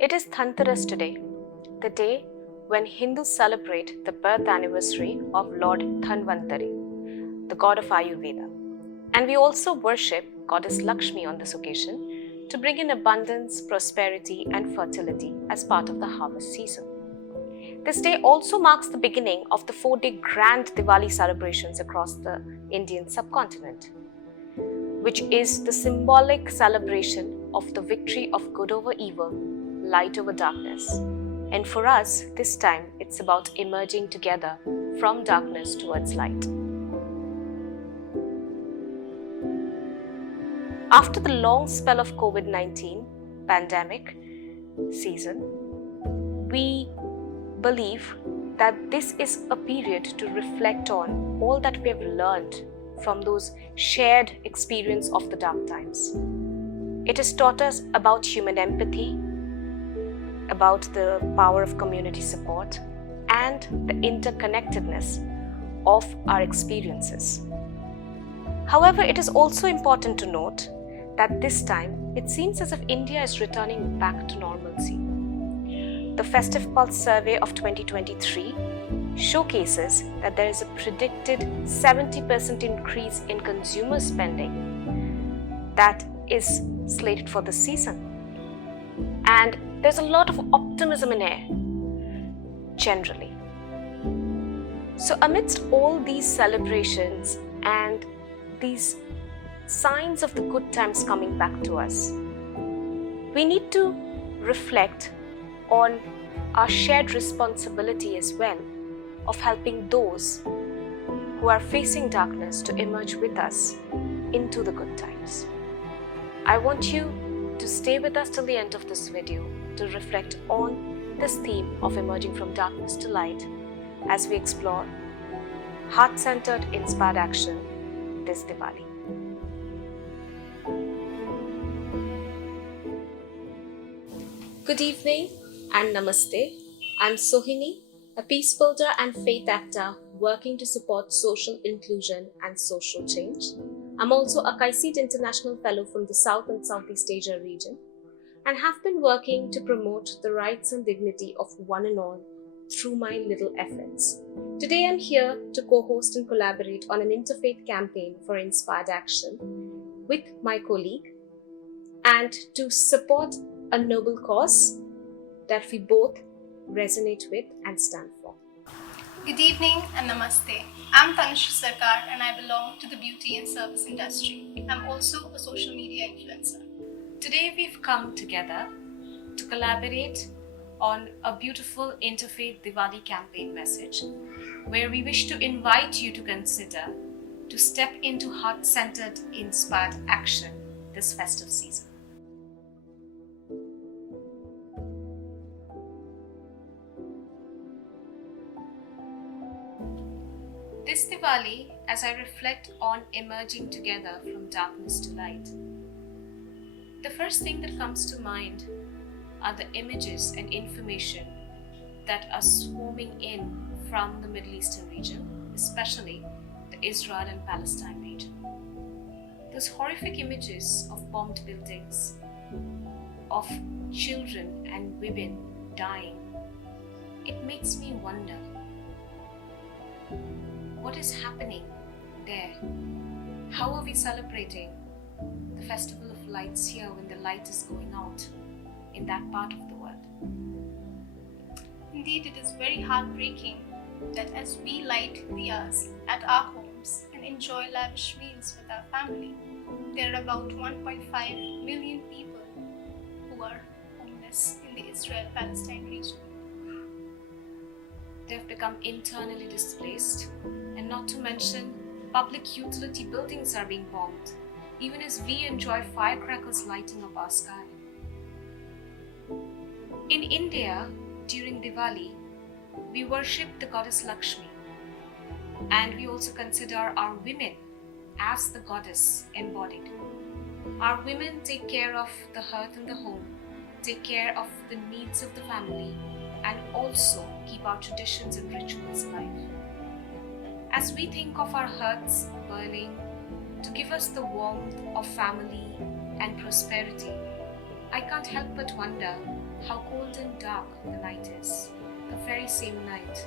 It is Dhanteras today, the day when Hindus celebrate the birth anniversary of Lord Dhanvantari, the god of Ayurveda. And we also worship Goddess Lakshmi on this occasion to bring in abundance, prosperity, and fertility as part of the harvest season. This day also marks the beginning of the 4-day grand Diwali celebrations across the Indian subcontinent, which is the symbolic celebration of the victory of good over evil, light over darkness. And for us, this time, it's about emerging together from darkness towards light. After the long spell of COVID-19 pandemic season, we believe that this is a period to reflect on all that we have learned from those shared experience of the dark times. It has taught us about human empathy, about the power of community support, and the interconnectedness of our experiences. However, it is also important to note that this time it seems as if India is returning back to normalcy. The Festive Pulse survey of 2023 showcases that there is a predicted 70% increase in consumer spending that is slated for this season. And there's a lot of optimism in air, generally. So amidst all these celebrations and these signs of the good times coming back to us, we need to reflect on our shared responsibility as well of helping those who are facing darkness to emerge with us into the good times. I want you to stay with us till the end of this video to reflect on this theme of emerging from darkness to light as we explore heart-centered inspired action this Diwali. Good evening and namaste. I'm Sohini, a peace builder and faith actor working to support social inclusion and social change. I'm also a CAICIT International Fellow from the South and Southeast Asia region and have been working to promote the rights and dignity of one and all through my little efforts. Today I'm here to co-host and collaborate on an interfaith campaign for inspired action with my colleague and to support a noble cause that we both resonate with and stand for. Good evening and namaste. I'm Tanushree Sarkar and I belong to the beauty and service industry. I'm also a social media influencer. Today we've come together to collaborate on a beautiful interfaith Diwali campaign message where we wish to invite you to consider to step into heart-centered inspired action this festive season. This Diwali, as I reflect on emerging together from darkness to light, the first thing that comes to mind are the images and information that are swarming in from the Middle Eastern region, especially the Israel and Palestine region. Those horrific images of bombed buildings, of children and women dying, it makes me wonder, what is happening there? How are we celebrating the Festival of Lights here when the light is going out in that part of the world? Indeed, it is very heartbreaking that as we light diyas at our homes and enjoy lavish meals with our family, there are about 1.5 million people who are homeless in the Israel-Palestine region. They have become internally displaced, and not to mention public utility buildings are being bombed, even as we enjoy firecrackers lighting up our sky. In India, during Diwali, we worship the goddess Lakshmi, and we also consider our women as the goddess embodied. Our women take care of the hearth and the home, take care of the needs of the family, and also keep our traditions and rituals alive. As we think of our hearths burning to give us the warmth of family and prosperity, I can't help but wonder how cold and dark the night is, the very same night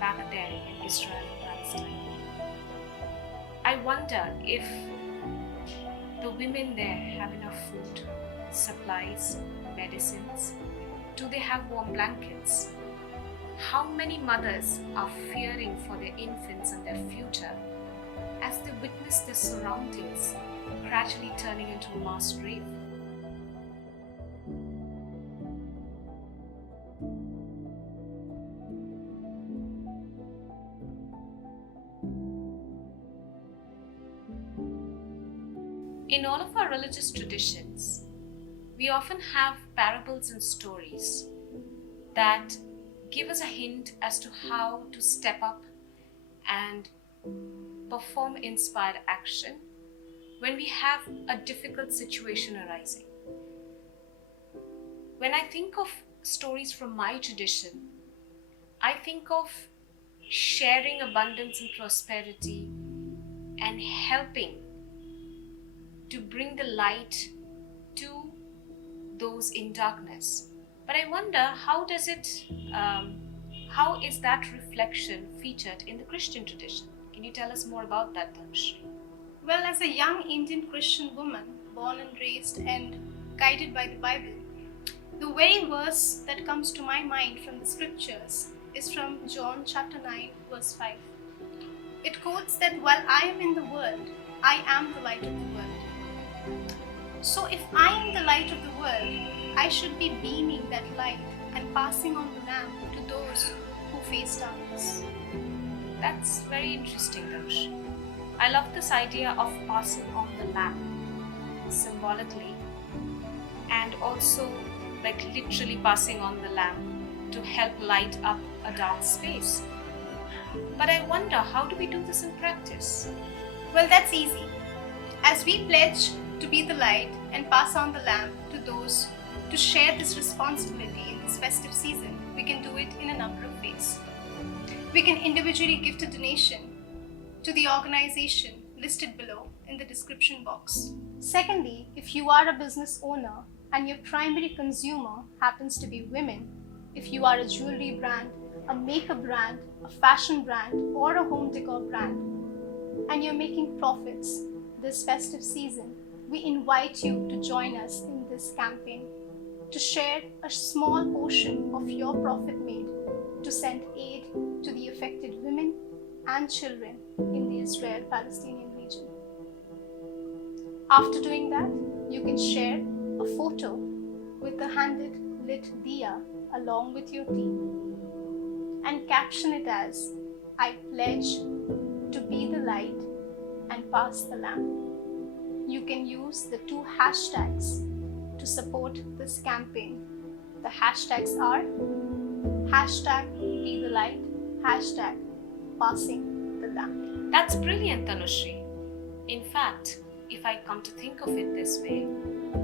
back there in Israel and Palestine. I wonder if the women there have enough food, supplies, medicines. Do they have warm blankets? How many mothers are fearing for their infants and their future as they witness their surroundings gradually turning into a mass grave? In all of our religious traditions, we often have parables and stories that give us a hint as to how to step up and perform inspired action when we have a difficult situation arising. When I think of stories from my tradition, I think of sharing abundance and prosperity and helping to bring the light to those in darkness. But I wonder, how is that reflection featured in the Christian tradition? Can you tell us more about that, Tanushree? Well, as a young Indian Christian woman, born and raised and guided by the Bible, the very verse that comes to my mind from the scriptures is from John chapter 9, verse 5. It quotes that while I am in the world, I am the light of the world. So if I am the light of the world, I should be beaming that light and passing on the lamp to those who face darkness. That's very interesting, Tanushree. I love this idea of passing on the lamp symbolically and also like literally passing on the lamp to help light up a dark space. But I wonder, how do we do this in practice? Well, that's easy. As we pledge to be the light and pass on the lamp to those to share this responsibility in this festive season, we can do it in a number of ways. We can individually gift a donation to the organization listed below in the description box. Secondly, if you are a business owner and your primary consumer happens to be women, if you are a jewelry brand, a makeup brand, a fashion brand, or a home decor brand, and you're making profits this festive season, we invite you to join us in this campaign to share a small portion of your profit made to send aid to the affected women and children in the Israel-Palestinian region. After doing that, you can share a photo with the handed lit diya along with your team and caption it as, "I pledge to be the light and pass the lamp." You can use the two hashtags to support this campaign. The hashtags are #BeTheLight, #passing the lamp. That's brilliant, Tanushree. In fact, if I come to think of it this way,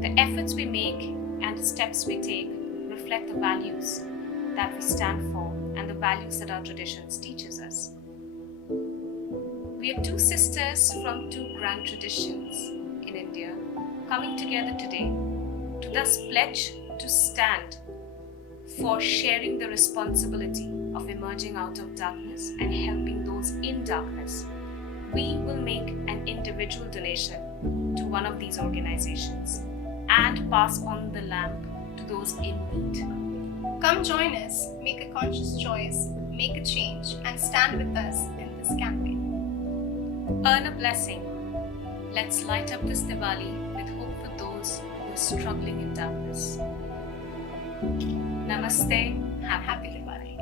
the efforts we make and the steps we take reflect the values that we stand for and the values that our traditions teaches us. We are two sisters from two grand traditions in India coming together today to thus pledge to stand for sharing the responsibility of emerging out of darkness and helping those in darkness. We will make an individual donation to one of these organizations and pass on the lamp to those in need. Come join us, make a conscious choice, make a change, and stand with us in this campaign. Earn a blessing. Let's light up this Diwali with hope for those who are struggling in darkness. Namaste. Happy Diwali.